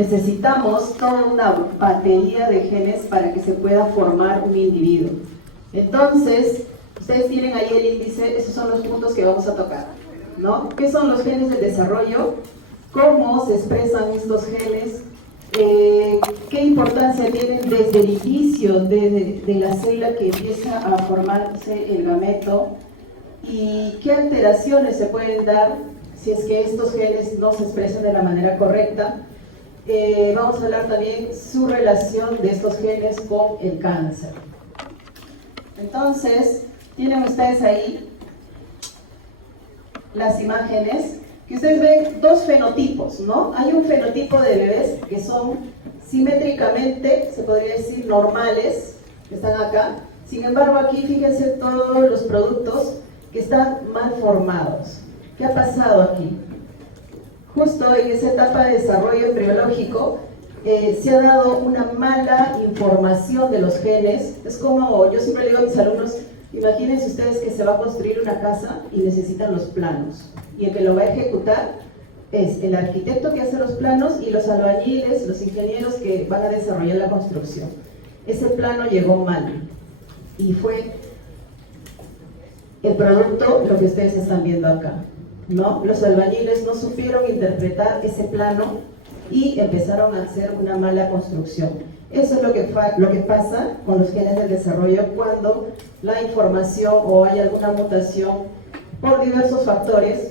Necesitamos toda una batería de genes para que se pueda formar un individuo. Entonces, ustedes tienen ahí el índice, esos son los puntos que vamos a tocar, ¿no? ¿Qué son los genes del desarrollo? ¿Cómo se expresan estos genes? ¿Qué importancia tienen desde el inicio de la célula que empieza a formarse el gameto? ¿Y qué alteraciones se pueden dar si es que estos genes no se expresan de la manera correcta? Vamos a hablar también su relación de estos genes con el cáncer. Entonces, tienen ustedes ahí las imágenes, que ustedes ven dos fenotipos, ¿no? Hay un fenotipo de bebés que son simétricamente, se podría decir, normales, que están acá. Sin embargo, aquí fíjense todos los productos que están mal formados. ¿Qué ha pasado aquí? Justo en esa etapa de desarrollo embriológico se ha dado una mala información de los genes. Es como, yo siempre le digo a mis alumnos, imagínense ustedes que se va a construir una casa y necesitan los planos. Y el que lo va a ejecutar es el arquitecto que hace los planos y los albañiles, los ingenieros que van a desarrollar la construcción. Ese plano llegó mal y fue el producto lo que ustedes están viendo acá, ¿no? Los albañiles no supieron interpretar ese plano y empezaron a hacer una mala construcción. Eso es lo que pasa con los genes del desarrollo cuando la información o hay alguna mutación por diversos factores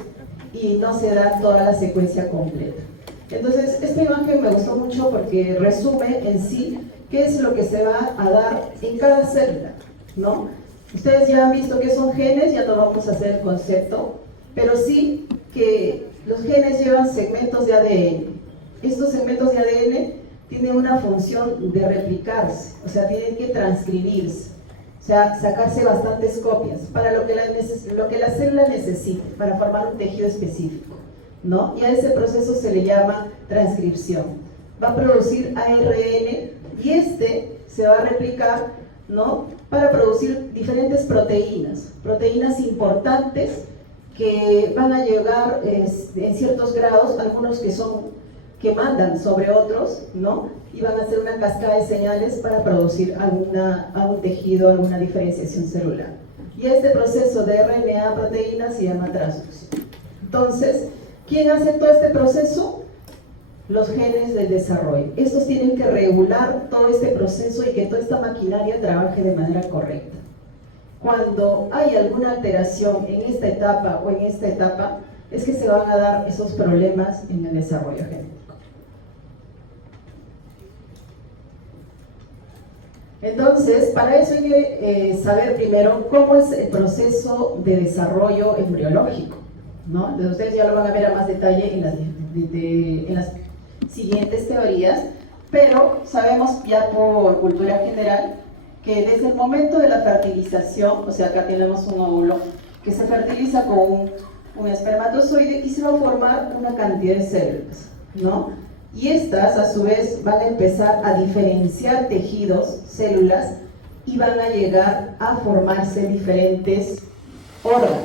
y no se da toda la secuencia completa. Entonces, esta imagen me gustó mucho porque resume en sí qué es lo que se va a dar en cada célula, ¿no? Ustedes ya han visto qué son genes, ya no vamos a hacer el concepto, pero sí que los genes llevan segmentos de ADN. Estos segmentos de ADN tienen una función de replicarse, o sea, tienen que transcribirse, o sea, sacarse bastantes copias para lo que la célula necesite, para formar un tejido específico, ¿no? Y a ese proceso se le llama transcripción. Va a producir ARN y este se va a replicar, ¿no?, para producir diferentes proteínas importantes que van a llegar en ciertos grados, algunos que mandan sobre otros, ¿no? Y van a hacer una cascada de señales para producir algún tejido, alguna diferenciación celular. Y este proceso de RNA proteína se llama transducción. Entonces, ¿quién hace todo este proceso? Los genes del desarrollo. Estos tienen que regular todo este proceso y que toda esta maquinaria trabaje de manera correcta. Cuando hay alguna alteración en esta etapa o en esta etapa, es que se van a dar esos problemas en el desarrollo genético. Entonces, para eso hay que saber primero cómo es el proceso de desarrollo embriológico, ¿no? Entonces, ustedes ya lo van a ver a más detalle en las siguientes teorías, pero sabemos ya por cultura general que desde el momento de la fertilización, o sea, acá tenemos un óvulo que se fertiliza con un espermatozoide y se va a formar una cantidad de células, ¿no? Y estas, a su vez, van a empezar a diferenciar tejidos, células, y van a llegar a formarse diferentes órganos,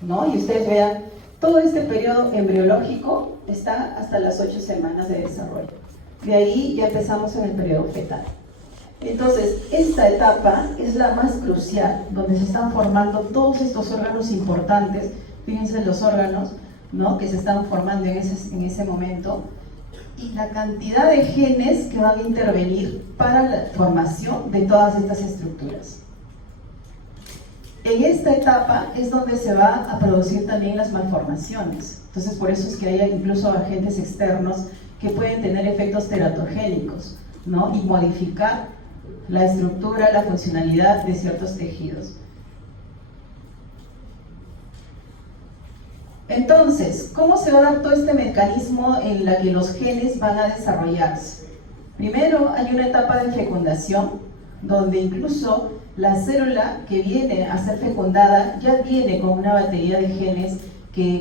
¿no? Y ustedes vean, todo este periodo embriológico está hasta las 8 semanas de desarrollo. De ahí ya empezamos en el periodo fetal. Entonces, esta etapa es la más crucial, donde se están formando todos estos órganos importantes. Fíjense los órganos, ¿no?, que se están formando en ese momento, y la cantidad de genes que van a intervenir para la formación de todas estas estructuras. En esta etapa es donde se va a producir también las malformaciones. Entonces, por eso es que hay incluso agentes externos que pueden tener efectos teratogénicos, ¿no?, y modificar la estructura, la funcionalidad de ciertos tejidos. Entonces, ¿cómo se va a dar todo este mecanismo en la que los genes van a desarrollarse? Primero, hay una etapa de fecundación, donde incluso la célula que viene a ser fecundada ya viene con una batería de genes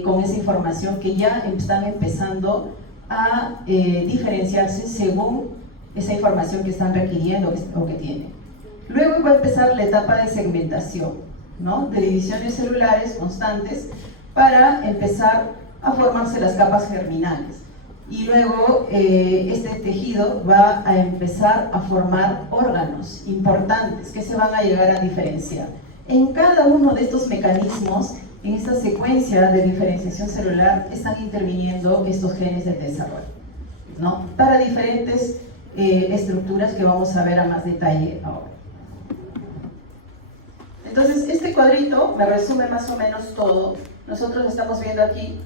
con esa información que ya están empezando a diferenciarse según esa información que están requiriendo o que tienen. Luego va a empezar la etapa de segmentación, ¿no?, de divisiones celulares constantes para empezar a formarse las capas germinales. y luego este tejido va a empezar a formar órganos importantes que se van a llegar a diferenciar. En cada uno de estos mecanismos, en esta secuencia de diferenciación celular, están interviniendo estos genes de desarrollo, ¿no? Para diferentes estructuras que vamos a ver a más detalle ahora. Entonces, este cuadrito me resume más o menos todo. Nosotros estamos viendo aquí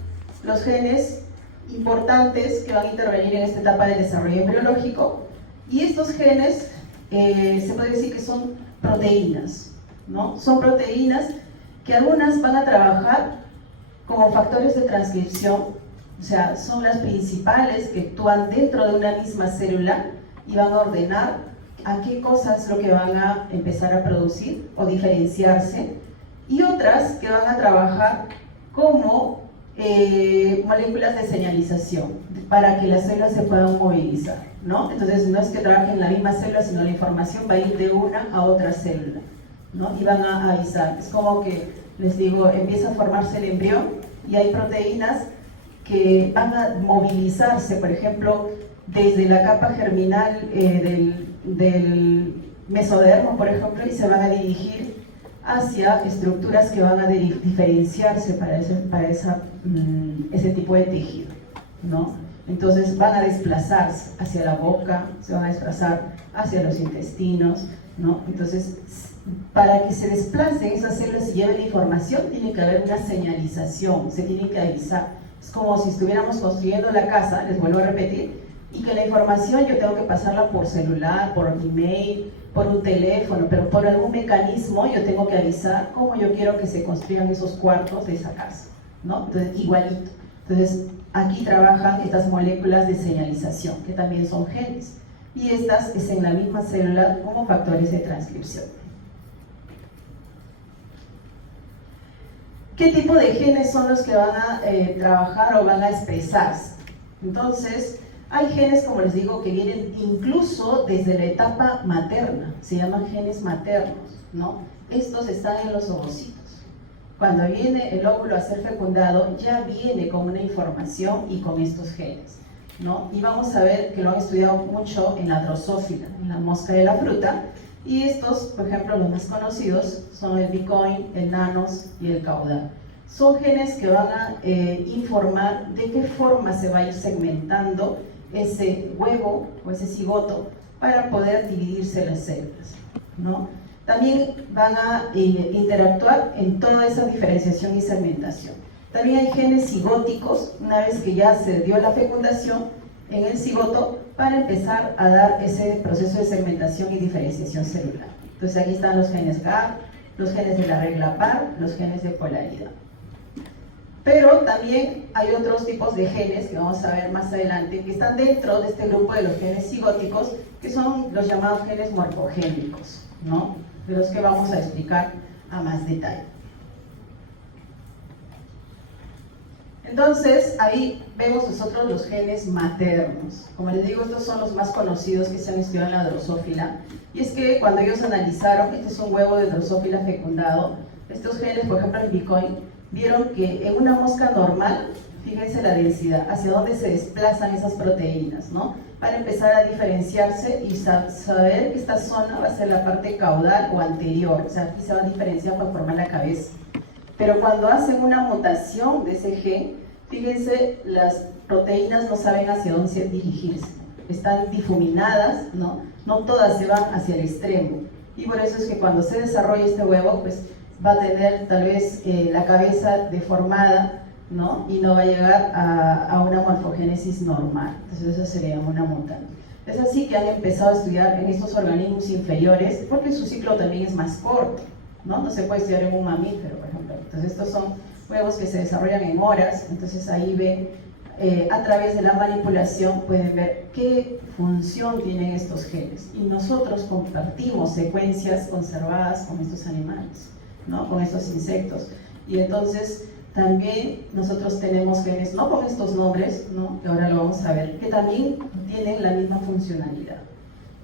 los genes importantes que van a intervenir en esta etapa de desarrollo embriológico, y estos genes se puede decir que son proteínas, ¿no? Son proteínas que algunas van a trabajar como factores de transcripción, o sea, son las principales que actúan dentro de una misma célula y van a ordenar a qué cosas es lo que van a empezar a producir o diferenciarse, y otras que van a trabajar como moléculas de señalización para que las células se puedan movilizar, ¿no? Entonces no es que trabajen en la misma célula, sino la información va a ir de una a otra célula, ¿no? Y van a avisar. Es como que, les digo, empieza a formarse el embrión y hay proteínas que van a movilizarse, por ejemplo, desde la capa germinal del mesodermo, por ejemplo, y se van a dirigir hacia estructuras que van a diferenciarse para ese tipo de tejido, ¿no? Entonces van a desplazarse hacia la boca, se van a desplazar hacia los intestinos, ¿no? Entonces, para que se desplacen esas células y lleven la información, tiene que haber una señalización, se tiene que avisar. Es como si estuviéramos construyendo la casa, les vuelvo a repetir, y que la información yo tengo que pasarla por celular, por email, por un teléfono, pero por algún mecanismo yo tengo que avisar cómo yo quiero que se construyan esos cuartos de esa casa, ¿no? Entonces, igualito. Entonces, aquí trabajan estas moléculas de señalización, que también son genes, y estas es en la misma célula como factores de transcripción. ¿Qué tipo de genes son los que van a trabajar o van a expresarse? Entonces, hay genes, como les digo, que vienen incluso desde la etapa materna, se llaman genes maternos, ¿no? Estos están en los ovocitos. Cuando viene el óvulo a ser fecundado, ya viene con una información y con estos genes, ¿no? Y vamos a ver que lo han estudiado mucho en la drosófila, en la mosca de la fruta, y estos, por ejemplo, los más conocidos son el bicoin, el nanos y el caudal. Son genes que van a informar de qué forma se va a ir segmentando ese huevo o ese cigoto para poder dividirse las células, ¿no? También van a interactuar en toda esa diferenciación y segmentación. También hay genes cigóticos, una vez que ya se dio la fecundación en el cigoto, para empezar a dar ese proceso de segmentación y diferenciación celular. Entonces aquí están los genes GAR, los genes de la regla par, los genes de polaridad. Pero también hay otros tipos de genes que vamos a ver más adelante, que están dentro de este grupo de los genes cigóticos, que son los llamados genes morfogénicos, ¿no? De los que vamos a explicar a más detalle. Entonces, ahí vemos nosotros los genes maternos. Como les digo, estos son los más conocidos que se han estudiado en la drosófila. Y es que cuando ellos analizaron, este es un huevo de drosófila fecundado, estos genes, por ejemplo, el bicoin, vieron que en una mosca normal, fíjense la densidad, hacia dónde se desplazan esas proteínas, ¿no? Para empezar a diferenciarse y saber que esta zona va a ser la parte caudal o anterior, o sea, aquí se va a diferenciar para formar la cabeza. Pero cuando hacen una mutación de ese gen, fíjense, las proteínas no saben hacia dónde dirigirse, están difuminadas, ¿no? No todas se van hacia el extremo, y por eso es que cuando se desarrolla este huevo, pues va a tener tal vez la cabeza deformada, ¿no? Y no va a llegar a una morfogénesis normal. Entonces eso sería una mutante. Es así que han empezado a estudiar en estos organismos inferiores, porque su ciclo también es más corto, ¿no? No se puede estudiar en un mamífero, por ejemplo. Entonces estos son huevos que se desarrollan en horas, entonces ahí ven, a través de la manipulación pueden ver qué función tienen estos genes. Y nosotros compartimos secuencias conservadas con estos animales, ¿no? Con estos insectos. Y entonces también nosotros tenemos genes, no con estos nombres, ¿no? Que ahora lo vamos a ver, que también tienen la misma funcionalidad.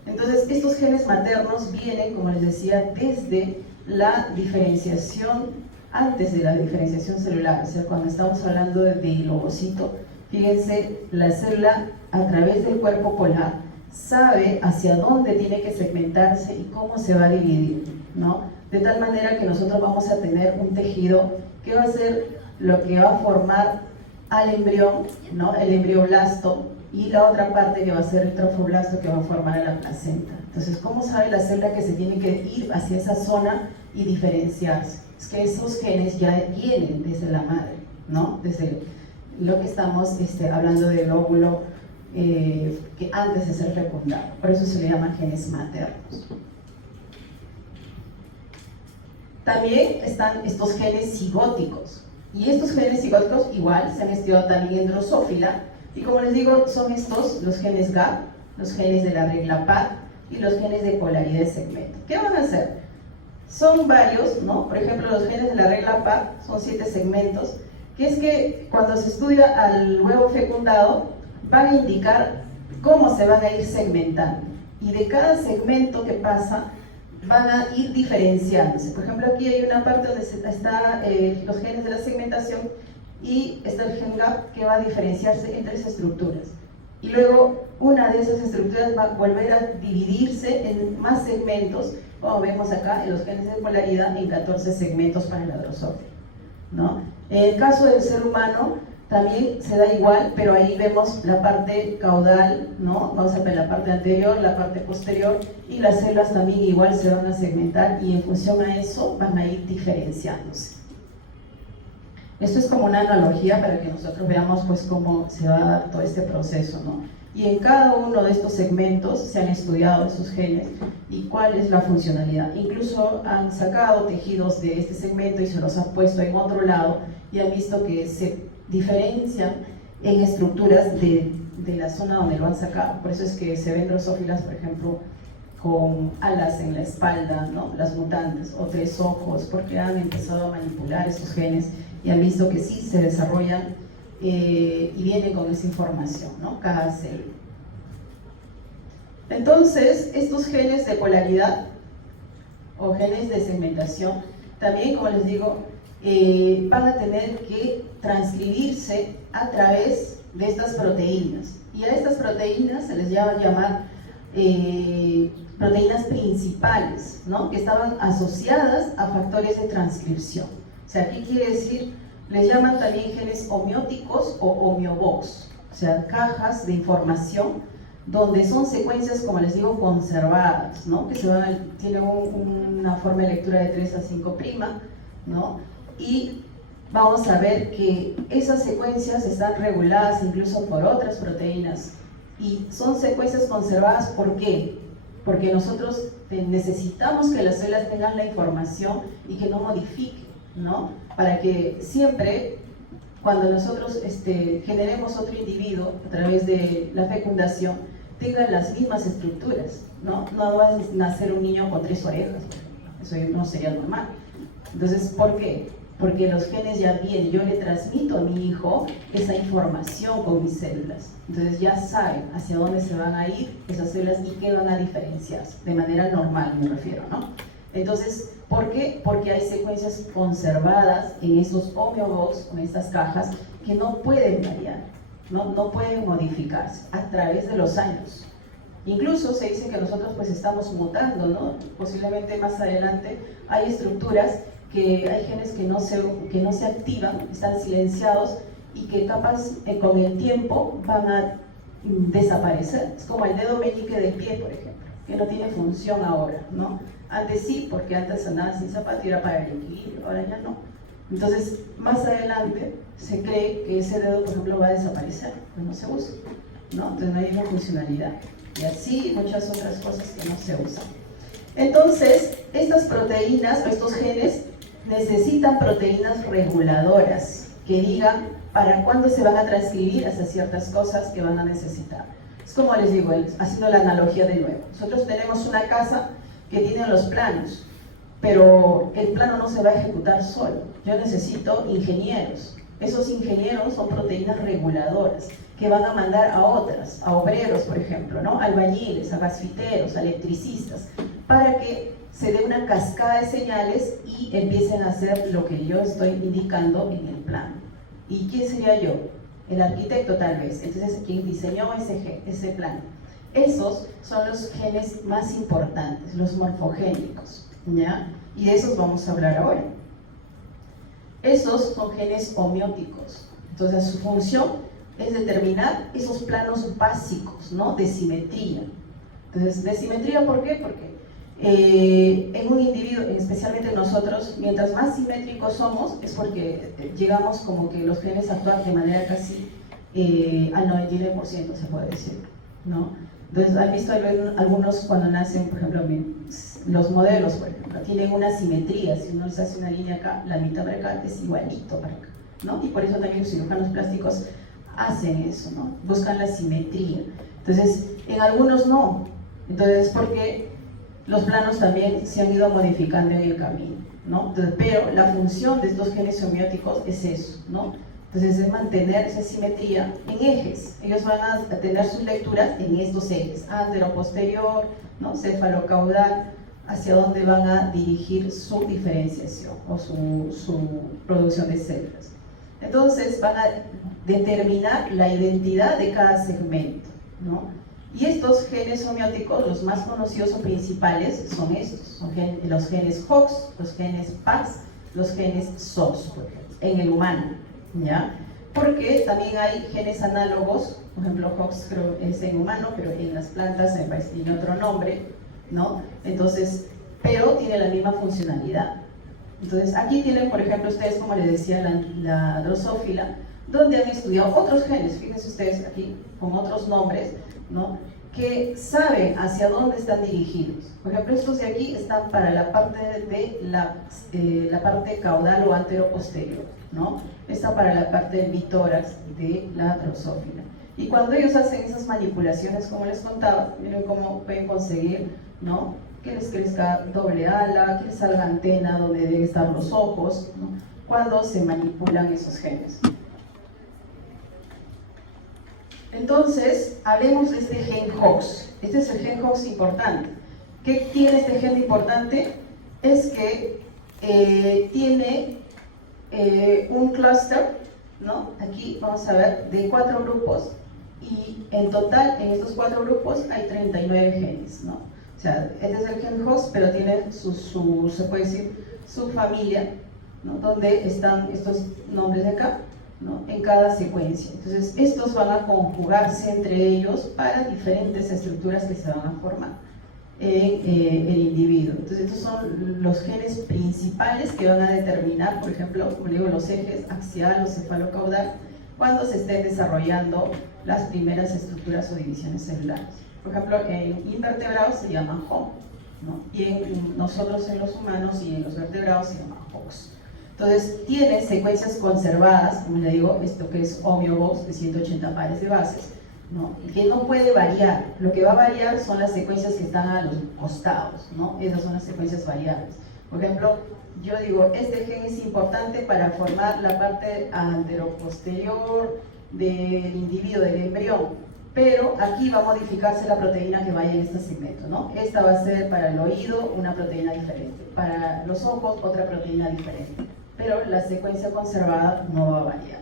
Entonces estos genes maternos vienen, como les decía, desde la diferenciación, antes de la diferenciación celular, o sea, cuando estamos hablando del ovocito, Fíjense, la célula a través del cuerpo polar sabe hacia dónde tiene que segmentarse y cómo se va a dividir, ¿no? De tal manera que nosotros vamos a tener un tejido que va a ser lo que va a formar al embrión, ¿no? El embrioblasto, y la otra parte que va a ser el trofoblasto que va a formar a la placenta. Entonces, ¿cómo sabe la célula que se tiene que ir hacia esa zona y diferenciarse? Es que esos genes ya vienen desde la madre, ¿no? Desde lo que estamos hablando del óvulo que antes de ser fecundado. Por eso se le llaman genes maternos. También están estos genes cigóticos. Y estos genes cigóticos igual se han estudiado también en Drosophila. Y como les digo, son estos los genes GAP, los genes de la regla PAD y los genes de polaridad de segmento. ¿Qué van a hacer? Son varios, ¿no? Por ejemplo, los genes de la regla PAD son 7 segmentos, que es que cuando se estudia al huevo fecundado, van a indicar cómo se van a ir segmentando. Y de cada segmento que pasa, van a ir diferenciándose. Por ejemplo, aquí hay una parte donde están los genes de la segmentación y está el gen GAP que va a diferenciarse en 3 estructuras. Y luego una de esas estructuras va a volver a dividirse en más segmentos, como vemos acá en los genes de polaridad, en 14 segmentos para la Drosophila, ¿no? En el caso del ser humano también se da igual, pero ahí vemos la parte caudal, ¿no? Vamos a ver la parte anterior, la parte posterior, y las células también igual se van a segmentar y en función a eso van a ir diferenciándose. Esto es como una analogía para que nosotros veamos pues cómo se va a dar todo este proceso, ¿no? Y en cada uno de estos segmentos se han estudiado esos genes y cuál es la funcionalidad. Incluso han sacado tejidos de este segmento y se los han puesto en otro lado y han visto que se diferencian en estructuras de la zona donde lo han sacado. Por eso es que se ven drosófilas, por ejemplo, con alas en la espalda, ¿no? Las mutantes, o 3 ojos, porque han empezado a manipular estos genes y han visto que sí se desarrollan y vienen con esa información, ¿no? Cada célula. Entonces, estos genes de polaridad o genes de segmentación, también, como les digo, van a tener que transcribirse a través de estas proteínas. Y a estas proteínas se les llama llamar proteínas principales, ¿no? Que estaban asociadas a factores de transcripción. O sea, ¿qué quiere decir? Les llaman también genes homeóticos o homeobox, o sea, cajas de información donde son secuencias, como les digo, conservadas, ¿no? Que tienen una forma de lectura de 3 a 5', ¿no? Y vamos a ver que esas secuencias están reguladas incluso por otras proteínas y son secuencias conservadas. ¿Por qué? Porque nosotros necesitamos que las células tengan la información y que no modifiquen, ¿no? Para que siempre, cuando nosotros generemos otro individuo a través de la fecundación, tengan las mismas estructuras, ¿no? No va a nacer un niño con 3 orejas, eso no sería normal. Entonces, ¿por qué? Porque los genes ya vienen, yo le transmito a mi hijo esa información con mis células. Entonces ya saben hacia dónde se van a ir esas células y qué van a diferenciarse, de manera normal me refiero, ¿no? Entonces, ¿por qué? Porque hay secuencias conservadas en esos homeobox, en estas cajas, que no pueden variar, no pueden modificarse a través de los años. Incluso se dice que nosotros pues estamos mutando, ¿no? Posiblemente más adelante hay estructuras que hay genes que no se activan, están silenciados y que capaz con el tiempo van a desaparecer. Es como el dedo meñique del pie, por ejemplo, que no tiene función ahora, ¿no? Antes sí, porque antes andaba sin zapato y era para el equilibrio, ahora ya no. Entonces, más adelante se cree que ese dedo, por ejemplo, va a desaparecer, pues no se usa, ¿no? Entonces no hay una funcionalidad. Y así muchas otras cosas que no se usan. Entonces, estas proteínas o estos genes necesitan proteínas reguladoras que digan para cuándo se van a transcribir hacia ciertas cosas que van a necesitar. Es como les digo, haciendo la analogía de nuevo. Nosotros tenemos una casa que tiene los planos, pero el plano no se va a ejecutar solo. Yo necesito ingenieros. Esos ingenieros son proteínas reguladoras que van a mandar a otras, a obreros, por ejemplo, ¿no? Albañiles, a gasfiteros, a electricistas, para que se dé una cascada de señales y empiecen a hacer lo que yo estoy indicando en el plano. ¿Y quién sería yo? el arquitecto tal vez, entonces quien diseñó ese plano. Esos son los genes más importantes, los morfogénicos, ¿ya? Y de esos vamos a hablar ahora. Esos son genes homeóticos, entonces su función es determinar esos planos básicos, ¿no? De simetría. Entonces, de simetría, ¿por qué? Porque en un individuo, especialmente nosotros, mientras más simétricos somos, es porque llegamos como que los genes actúan de manera casi al 99%, se puede decir, ¿no? Entonces, han visto algunos cuando nacen, por ejemplo, los modelos, por ejemplo, tienen una simetría. Si uno les hace una línea acá, la mitad para acá es igualito para acá, ¿no? Y por eso también los cirujanos plásticos hacen eso, ¿no? Buscan la simetría. Entonces, en algunos no. Entonces, porque los planos también se han ido modificando en el camino, ¿no? Entonces, pero la función de estos genes homeóticos es eso, ¿no? Entonces, es mantener esa simetría en ejes. Ellos van a tener sus lecturas en estos ejes, antero-posterior, ¿no? Céfalo-caudal, hacia dónde van a dirigir su diferenciación o su producción de células. Entonces, van a determinar la identidad de cada segmento, ¿no? Y estos genes homeóticos, los más conocidos o principales, son estos. Son los genes Hox, los genes Pax, los genes SOX, por ejemplo, en el humano, ¿ya? Porque también hay genes análogos, por ejemplo, Hox creo es en humano, pero en las plantas me parece que tiene otro nombre, ¿no? Entonces, pero tiene la misma funcionalidad. Entonces, aquí tienen, por ejemplo, ustedes, como les decía, la drosófila, donde han estudiado otros genes, fíjense ustedes aquí, con otros nombres, ¿no? Que saben hacia dónde están dirigidos. Por ejemplo, estos de aquí están para la parte de la parte caudal o antero-posterior, ¿no? Está para la parte del bitórax de la drosófila. Y cuando ellos hacen esas manipulaciones, como les contaba, miren cómo pueden conseguir, ¿no? Que les crezca doble ala, que les salga antena donde deben estar los ojos, ¿no? Cuando se manipulan esos genes. Entonces, hablemos de este gen Hox. Este es el gen Hox importante. ¿Qué tiene este gen importante? Es que tiene un clúster, ¿no? Aquí vamos a ver, de 4 grupos, y en total, en estos 4 grupos, hay 39 genes, ¿no? O sea, este es el gen Hox, pero tiene se puede decir, su familia, ¿no? Donde están estos nombres de acá, ¿no? En cada secuencia. Entonces, estos van a conjugarse entre ellos para diferentes estructuras que se van a formar en el individuo. Entonces, estos son los genes principales que van a determinar, por ejemplo, como digo, los ejes axial o cefalocaudal, cuando se estén desarrollando las primeras estructuras o divisiones celulares. Por ejemplo, en invertebrados se llama HOM, ¿no? Y en nosotros, en los humanos y en los vertebrados, se llama HOX. Entonces, tiene secuencias conservadas, como le digo, esto que es homeobox de 180 pares de bases, ¿no? Que no puede variar. Lo que va a variar son las secuencias que están a los costados, ¿no? Esas son las secuencias variables. Por ejemplo, yo digo, este gen es importante para formar la parte anteroposterior del individuo, del embrión, pero aquí va a modificarse la proteína que vaya en este segmento, ¿no? Esta va a ser para el oído una proteína diferente, para los ojos otra proteína diferente, pero la secuencia conservada no va a variar.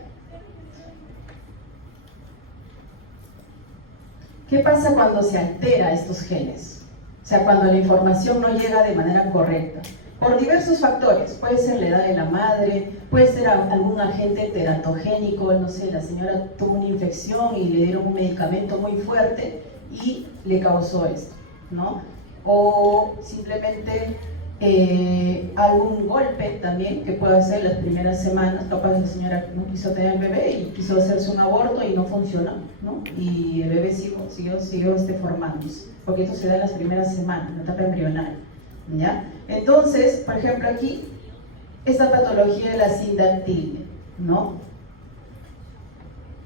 ¿Qué pasa cuando se altera estos genes? O sea, cuando la información no llega de manera correcta. Por diversos factores, puede ser la edad de la madre, puede ser algún agente teratogénico, no sé, la señora tuvo una infección y le dieron un medicamento muy fuerte y le causó esto, ¿no? O simplemente algún golpe también que puede ser las primeras semanas, capaz la señora no quiso tener bebé y quiso hacerse un aborto y no funcionó, ¿no? Y el bebé siguió formándose, porque esto se da en las primeras semanas, en la etapa embrional, ¿ya? Entonces, por ejemplo aquí, esta patología de la sindactilia, ¿no?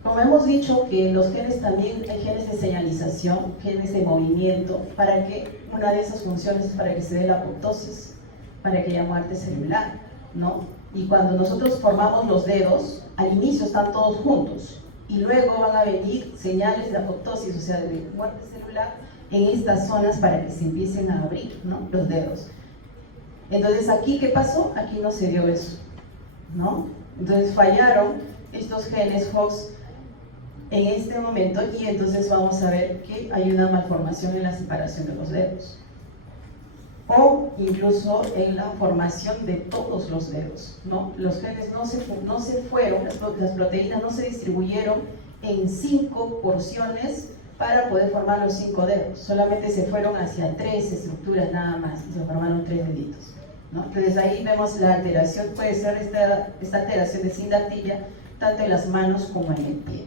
Como hemos dicho que los genes también hay genes de señalización, genes de movimiento, para que una de esas funciones es para que se dé la apoptosis, para que haya muerte celular, ¿no? Y cuando nosotros formamos los dedos, al inicio están todos juntos, y luego van a venir señales de apoptosis, o sea, de muerte celular, en estas zonas para que se empiecen a abrir, ¿no? Los dedos. Entonces, ¿aquí qué pasó? Aquí no se dio eso, ¿no? Entonces fallaron estos genes Hox en este momento, y entonces vamos a ver que hay una malformación en la separación de los dedos, o incluso en la formación de todos los dedos, ¿no? Los genes no se fueron, las proteínas no se distribuyeron en 5 porciones para poder formar los 5 dedos, solamente se fueron hacia 3 estructuras nada más, y se formaron 3 deditos, ¿no? Entonces ahí vemos la alteración, puede ser esta alteración de sindactilia, tanto en las manos como en el pie.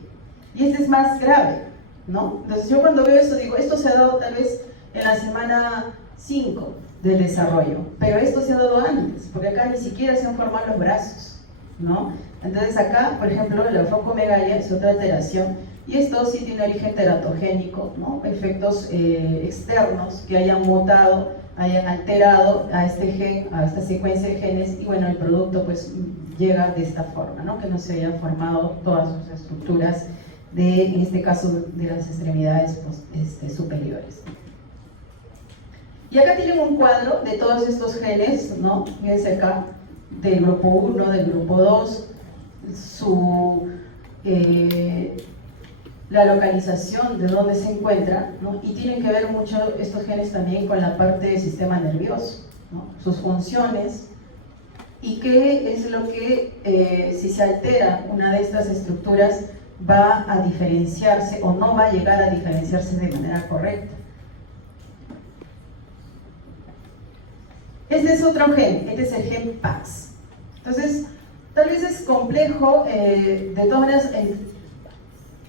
Y este es más grave, ¿no? Entonces yo cuando veo esto digo, esto se ha dado tal vez en la semana 5 del desarrollo, pero esto se ha dado antes, porque acá ni siquiera se han formado los brazos, ¿no? Entonces acá, por ejemplo, la oncomegalia es otra alteración, y esto sí tiene origen teratogénico, ¿no? Efectos externos que hayan mutado, hayan alterado a este gen, a esta secuencia de genes, y bueno, el producto pues llega de esta forma, ¿no? Que no se hayan formado todas sus estructuras en este caso, de las extremidades pues, superiores. Y acá tienen un cuadro de todos estos genes, ¿no? Fíjense acá, del grupo 1, del grupo 2, la localización de dónde se encuentra, ¿no? Y tienen que ver mucho estos genes también con la parte del sistema nervioso, ¿no? Sus funciones, y qué es lo que, si se altera una de estas estructuras, va a diferenciarse o no va a llegar a diferenciarse de manera correcta. Este es otro gen, este es el gen PAX. Entonces, tal vez es complejo, de todas maneras,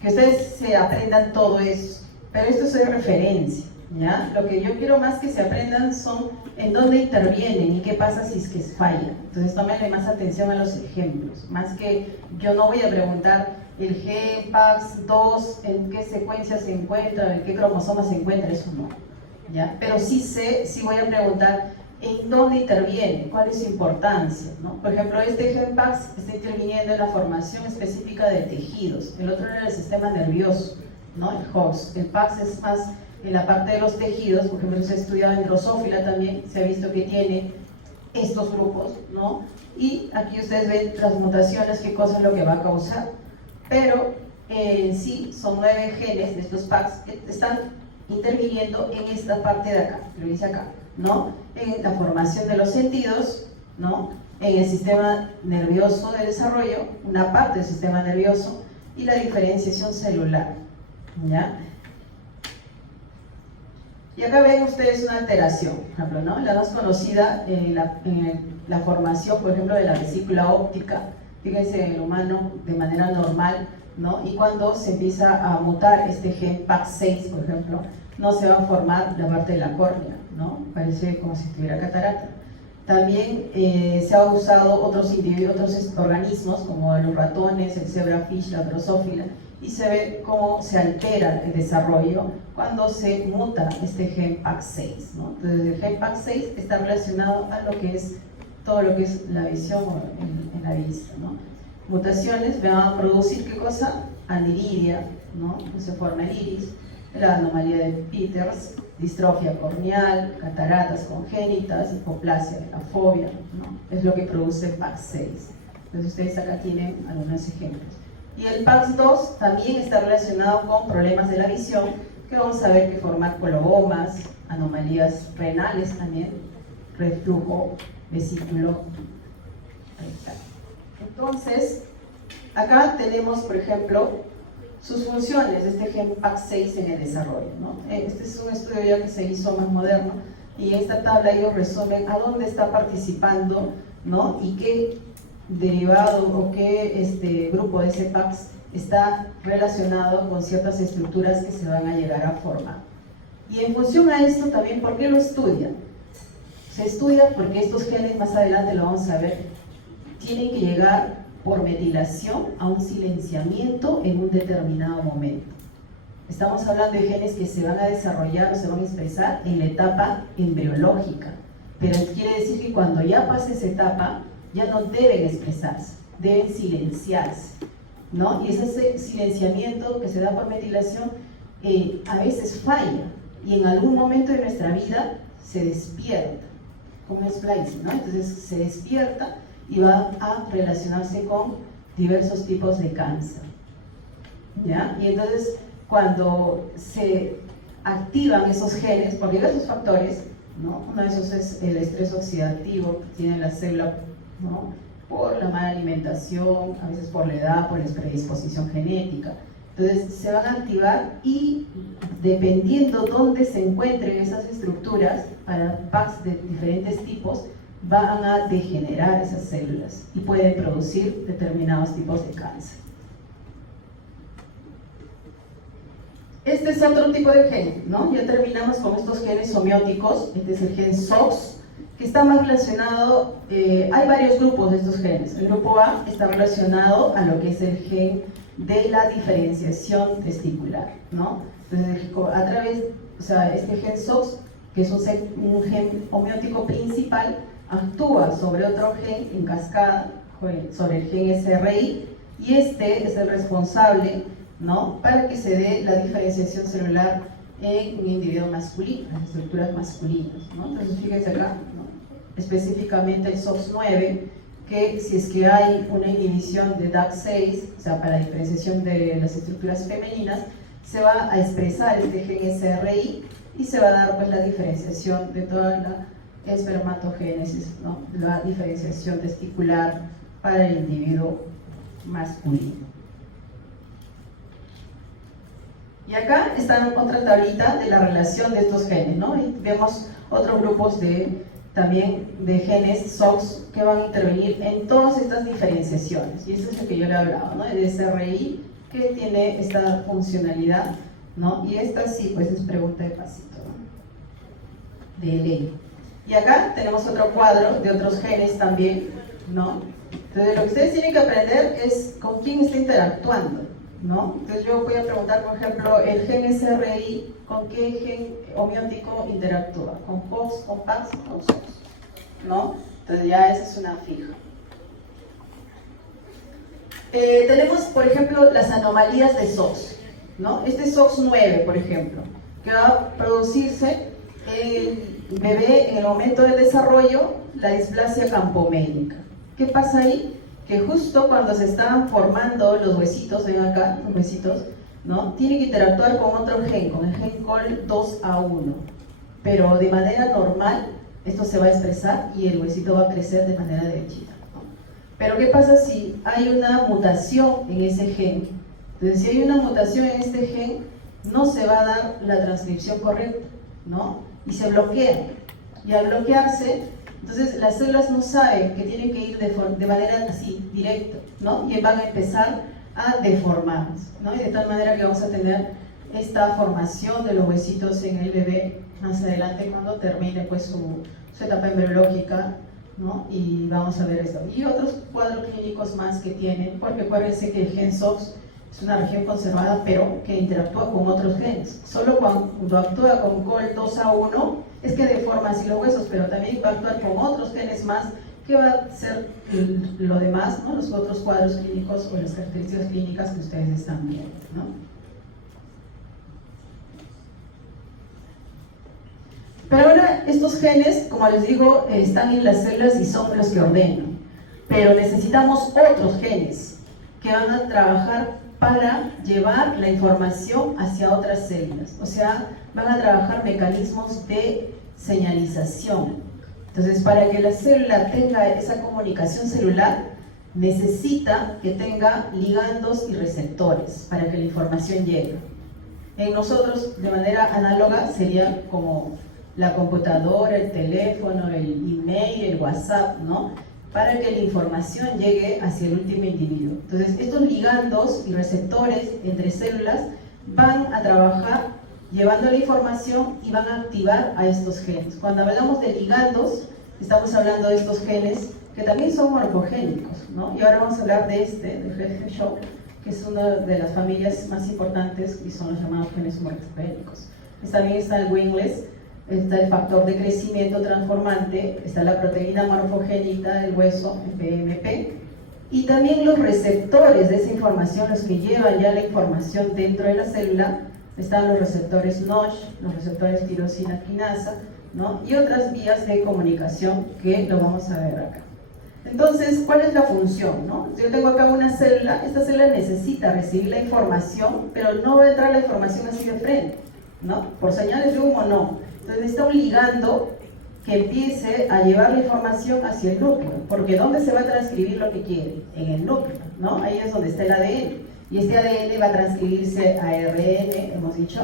que ustedes se aprendan todo eso, pero esto es de referencia, ¿ya? Lo que yo quiero más que se aprendan son en dónde intervienen y qué pasa si es que falla. Entonces, tómenle más atención a los ejemplos, más que yo no voy a preguntar el gen PAX2, en qué secuencia se encuentra, en qué cromosoma se encuentra, eso no, ¿ya? Pero sí voy a preguntar en dónde interviene, cuál es su importancia, ¿no? Por ejemplo, este gen PAX está interviniendo en la formación específica de tejidos, el otro era el sistema nervioso, ¿no? El HOX. El PAX es más en la parte de los tejidos, por ejemplo, se ha estudiado en Drosophila también, se ha visto que tiene estos grupos, ¿no? Y aquí ustedes ven las mutaciones, qué cosa es lo que va a causar, pero en sí son 9 genes de estos PAX que están interviniendo en esta parte de acá, lo dice acá, ¿no? En la formación de los sentidos, ¿no? En el sistema nervioso de desarrollo, una parte del sistema nervioso, y la diferenciación celular, ¿ya? Y acá ven ustedes una alteración, por ejemplo, ¿no? La más conocida en la formación, por ejemplo, de la vesícula óptica. Fíjense en el humano de manera normal, ¿no? Y cuando se empieza a mutar este gen PAX6, por ejemplo, no se va a formar la parte de la córnea, ¿no? Parece como si tuviera catarata. También se ha usado otros organismos, como los ratones, el zebrafish, la drosófila, y se ve cómo se altera el desarrollo cuando se muta este gen PAX6, ¿no? Entonces el gen PAX6 está relacionado a lo que es todo lo que es la visión en la vista, ¿no? Mutaciones van a producir, ¿qué cosa? Aniridia, ¿no? Se forma el iris, la anomalía de Peters, distrofia corneal, cataratas congénitas, hipoplasia, la fobia, ¿no? Es lo que produce PAX6. Entonces ustedes acá tienen algunos ejemplos. Y el PAX2 también está relacionado con problemas de la visión, que vamos a ver que forman colobomas, anomalías renales también, reflujo vesículo rectal. Entonces, acá tenemos, por ejemplo, sus funciones de este gen PAX6 en el desarrollo, ¿no? Este es un estudio ya que se hizo más moderno, y en esta tabla ellos resumen a dónde está participando, ¿no? Y qué derivado o qué grupo de ese PAX está relacionado con ciertas estructuras que se van a llegar a formar. Y en función a esto también, ¿por qué lo estudian? Se estudia porque estos genes, más adelante lo vamos a ver, tienen que llegar por metilación a un silenciamiento en un determinado momento. Estamos hablando de genes que se van a desarrollar o se van a expresar en la etapa embriológica, pero quiere decir que cuando ya pase esa etapa, ya no deben expresarse, deben silenciarse, ¿no? Y ese silenciamiento que se da por metilación a veces falla, y en algún momento de nuestra vida se despierta, como splicing, ¿no? Entonces se despierta y va a relacionarse con diversos tipos de cáncer. ¿ya? Y entonces, cuando se activan esos genes por diversos factores, ¿no? Uno de esos es el estrés oxidativo que tiene la célula, ¿no? Por la mala alimentación, a veces por la edad, por la predisposición genética. Entonces se van a activar y dependiendo dónde se encuentren esas estructuras, para PACs de diferentes tipos, van a degenerar esas células y pueden producir determinados tipos de cáncer. Este es otro tipo de gen, ¿no? Ya terminamos con estos genes homeóticos. Este es el gen SOX, que está más relacionado, hay varios grupos de estos genes. El grupo A está relacionado a lo que es el gen de la diferenciación testicular, ¿no? Entonces, a través, o sea, este gen SOX, que es un gen homeótico principal, actúa sobre otro gen en cascada, sobre el gen SRI, y este es el responsable, ¿no?, para que se dé la diferenciación celular en un individuo masculino, las estructuras masculinas, ¿no? Entonces fíjense acá, ¿no?, específicamente el SOX9, que si es que hay una inhibición de DAC6, o sea, para la diferenciación de las estructuras femeninas, se va a expresar este gen SRI y se va a dar pues la diferenciación de toda la espermatogénesis, ¿no?, la diferenciación testicular para el individuo masculino. Y acá está otra tablita de la relación de estos genes, ¿no? Y vemos otros grupos también de genes SOX que van a intervenir en todas estas diferenciaciones. Y esto es lo que yo le hablaba, ¿no? El SRI, que tiene esta funcionalidad, ¿no? Y esta sí, pues es pregunta de pasito, ¿no?, de ley. Y acá tenemos otro cuadro de otros genes también, ¿no? Entonces lo que ustedes tienen que aprender es con quién está interactuando, ¿no? Entonces yo voy a preguntar, por ejemplo, el gen SRI, ¿con qué gen homeótico interactúa? ¿Con HOX, con PAX, con SOX? ¿No? Entonces ya esa es una fija. Tenemos, por ejemplo, las anomalías de SOX, ¿no? Este SOX9, por ejemplo, que va a producirse el bebé en el momento del desarrollo, la displasia campomélica. ¿Qué pasa ahí? Que justo cuando se están formando los huesitos, ven acá, los huesitos, ¿no?, tiene que interactuar con otro gen, con el gen COL2A1, pero de manera normal esto se va a expresar y el huesito va a crecer de manera derechita, ¿no? Pero ¿qué pasa si hay una mutación en ese gen? Entonces, si hay una mutación en este gen, no se va a dar la transcripción correcta, ¿no?, y se bloquea, y al bloquearse, entonces las células no saben que tienen que ir de manera así, directa, ¿no?, y van a empezar a deformarse, ¿no?, y de tal manera que vamos a tener esta formación de los huesitos en el bebé más adelante cuando termine pues su etapa embriológica, ¿no?, y vamos a ver esto. Y otros cuadros clínicos más que tienen, porque acuérdense que el gen SOX es una región conservada, pero que interactúa con otros genes. Solo cuando actúa con COL2A1 es que deforma así los huesos, pero también va a actuar con otros genes más, que va a ser lo demás, ¿no?, los otros cuadros clínicos o las características clínicas que ustedes están viendo, ¿no? Pero ahora estos genes, como les digo, están en las células y son los que ordenan. Pero necesitamos otros genes que van a trabajar para llevar la información hacia otras células. O sea, van a trabajar mecanismos de señalización. Entonces, para que la célula tenga esa comunicación celular, necesita que tenga ligandos y receptores para que la información llegue. En nosotros, de manera análoga, sería como la computadora, el teléfono, el email, el WhatsApp, ¿no?, para que la información llegue hacia el último individuo. Entonces, estos ligandos y receptores entre células van a trabajar llevando la información y van a activar a estos genes. Cuando hablamos de ligandos, estamos hablando de estos genes que también son morfogénicos, ¿no? Y ahora vamos a hablar de del HER2, que es una de las familias más importantes y son los llamados genes morfogénicos. También está el Wingless, está el factor de crecimiento transformante, está la proteína morfogénica del hueso, el PMP, y también los receptores de esa información, los que llevan ya la información dentro de la célula, están los receptores Notch, los receptores tirosina quinasa, ¿no?, y otras vías de comunicación que lo vamos a ver acá. Entonces, ¿cuál es la función, no? Yo tengo acá una célula, esta célula necesita recibir la información, pero no va a entrar la información así de frente, ¿no? Por señales de humo no. Entonces necesita un ligando que empiece a llevar la información hacia el núcleo, porque ¿dónde se va a transcribir lo que quiere? En el núcleo, ¿no? Ahí es donde está el ADN, y este ADN va a transcribirse a ARN, hemos dicho,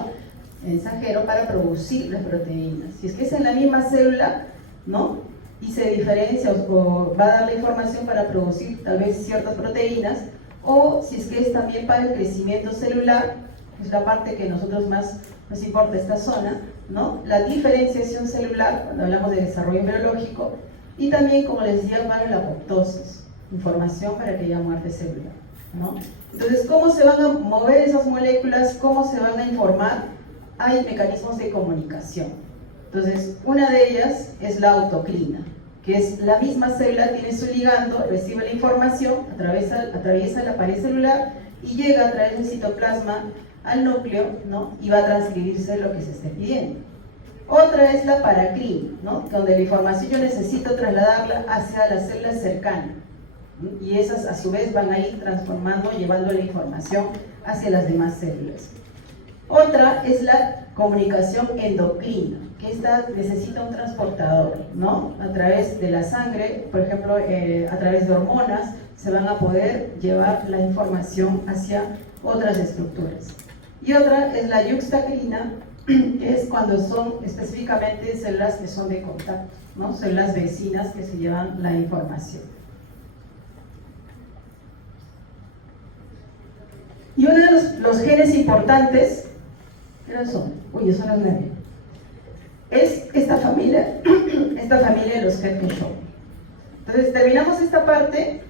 mensajero, para producir las proteínas. Si es que es en la misma célula, ¿no? Y se diferencia o va a dar la información para producir tal vez ciertas proteínas, o si es que es también para el crecimiento celular, que es la parte que a nosotros más nos importa, esta zona, ¿no? La diferenciación celular, cuando hablamos de desarrollo biológico, y también, como les decía, para la apoptosis, información para aquella muerte celular, ¿no? Entonces, ¿cómo se van a mover esas moléculas? ¿Cómo se van a informar? Hay mecanismos de comunicación. Entonces, una de ellas es la autoclina, que es la misma célula, tiene su ligando, recibe la información, atraviesa la pared celular y llega a través del citoplasma al núcleo, ¿no? Y va a transcribirse lo que se esté pidiendo. Otra es la paracrina, ¿no? Donde la información yo necesito trasladarla hacia las células cercanas, ¿no? Y esas a su vez van a ir transformando, llevando la información hacia las demás células. Otra es la comunicación endocrina, que esta necesita un transportador, ¿no? A través de la sangre, por ejemplo, a través de hormonas, se van a poder llevar la información hacia otras estructuras. Y otra es la yuxtacrina, que es cuando son específicamente células que son de contacto, ¿no? Células vecinas que se llevan la información. Y uno de los genes importantes, ¿qué son? Uy, eso no es nadie. Es esta familia de los Head-Shaw. Entonces terminamos esta parte,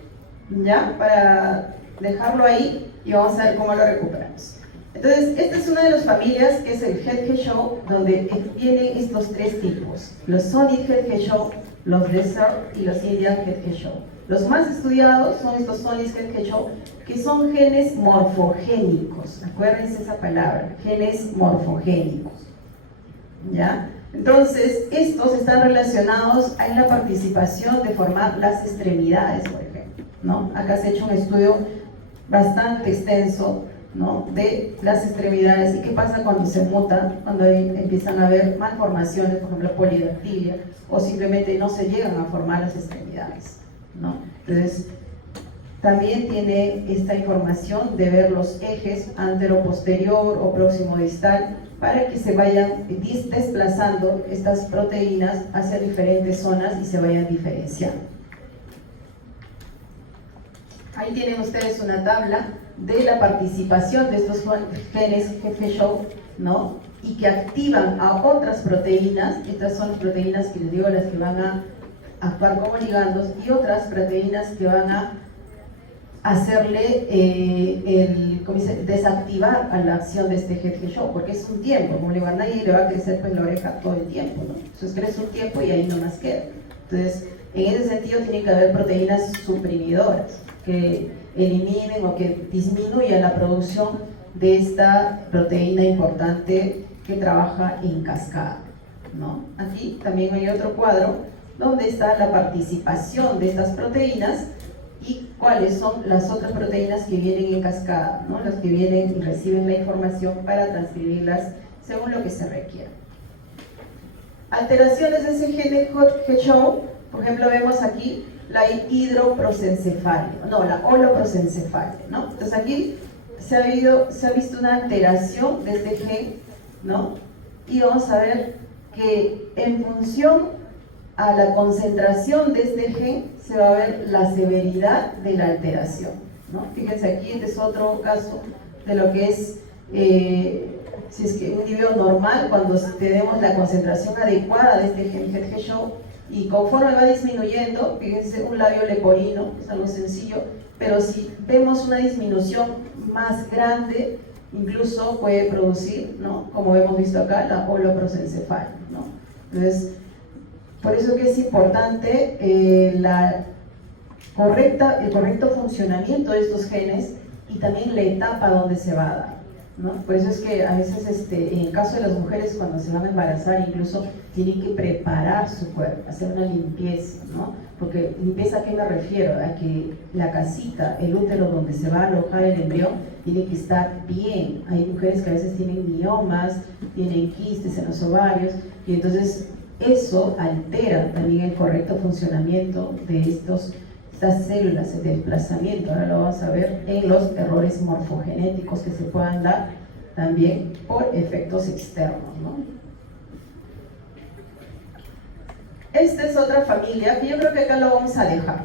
ya, para dejarlo ahí y vamos a ver cómo lo recuperamos. Entonces, esta es una de las familias que es el Head-Shaw, donde vienen estos tres tipos: los Solid Head-Shaw, los Desert y los Indian Head-Shaw. Los más estudiados son estos Solid Head-Shaw, que son genes morfogénicos. Acuérdense esa palabra, genes morfogénicos, ¿ya? Entonces, estos están relacionados en la participación de formar las extremidades, por ejemplo, ¿no? Acá se ha hecho un estudio bastante extenso, ¿no? De las extremidades y qué pasa cuando se muta, cuando empiezan a haber malformaciones, por ejemplo, polidactilia, o simplemente no se llegan a formar las extremidades, ¿no? Entonces, también tiene esta información de ver los ejes antero-posterior o próximo-distal para que se vayan desplazando estas proteínas hacia diferentes zonas y se vayan diferenciando. Ahí tienen ustedes una tabla de la participación de estos genes Head-Shaw, ¿no? Y que activan a otras proteínas. Estas son las proteínas que les digo, las que van a actuar como ligandos, y otras proteínas que van a hacerle desactivar a la acción de este Head-Shaw, porque es un tiempo, como le digo, a nadie le va a crecer pues la oreja todo el tiempo, ¿no? Entonces crece un tiempo y ahí no más queda. Entonces, en ese sentido tiene que haber proteínas suprimidoras que eliminen o que disminuyan la producción de esta proteína importante que trabaja en cascada, ¿no? Aquí también hay otro cuadro donde está la participación de estas proteínas y cuáles son las otras proteínas que vienen en cascada, ¿no? Las que vienen y reciben la información para transcribirlas según lo que se requiera. Alteraciones de ese gene Head-Shaw, por ejemplo, vemos aquí la hidroprosencefalia, no, la holoprosencefalia, ¿no? Entonces aquí se ha visto una alteración de este gen, ¿no? Y vamos a ver que en función a la concentración de este gen se va a ver la severidad de la alteración, ¿no? Fíjense aquí, este es otro caso de lo que es, si es que un individuo normal, cuando tenemos la concentración adecuada de este gen Head-Shaw, y conforme va disminuyendo, fíjense, un labio leporino, es algo sencillo, pero si vemos una disminución más grande, incluso puede producir, ¿no? Como hemos visto acá, la holoprosencefalia, ¿no? Entonces, por eso que es importante el correcto funcionamiento de estos genes y también la etapa donde se va a dar. ¿no? Por eso es que a veces, en el caso de las mujeres, cuando se van a embarazar, incluso tienen que preparar su cuerpo, hacer una limpieza, ¿no? Porque limpieza, ¿a qué me refiero? A que la casita, el útero donde se va a alojar el embrión, tiene que estar bien. Hay mujeres que a veces tienen miomas, tienen quistes en los ovarios, y entonces eso altera también el correcto funcionamiento de estas células, el desplazamiento. Ahora lo vamos a ver en los errores morfogenéticos que se puedan dar también por efectos externos, ¿no? Esta es otra familia que yo creo que acá lo vamos a dejar,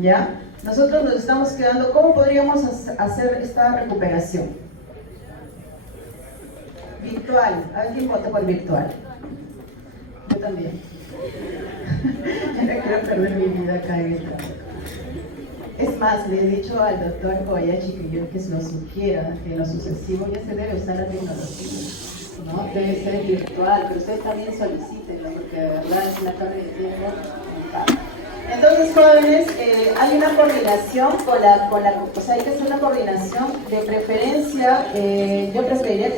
¿ya? Nosotros nos estamos quedando, ¿cómo podríamos hacer esta recuperación? Virtual. ¿Alguien vota por virtual? Yo también. Yo no quiero perder mi vida acá en esta. Es más, le he dicho al doctor Kobayashi que se lo sugiera, que en lo sucesivo ya se debe usar la tecnología, ¿no? Debe ser virtual, pero ustedes también solicítenlo, porque de verdad es una carga de tiempo. Entonces, jóvenes, hay una coordinación o sea, hay que hacer una coordinación de preferencia, yo preferiría que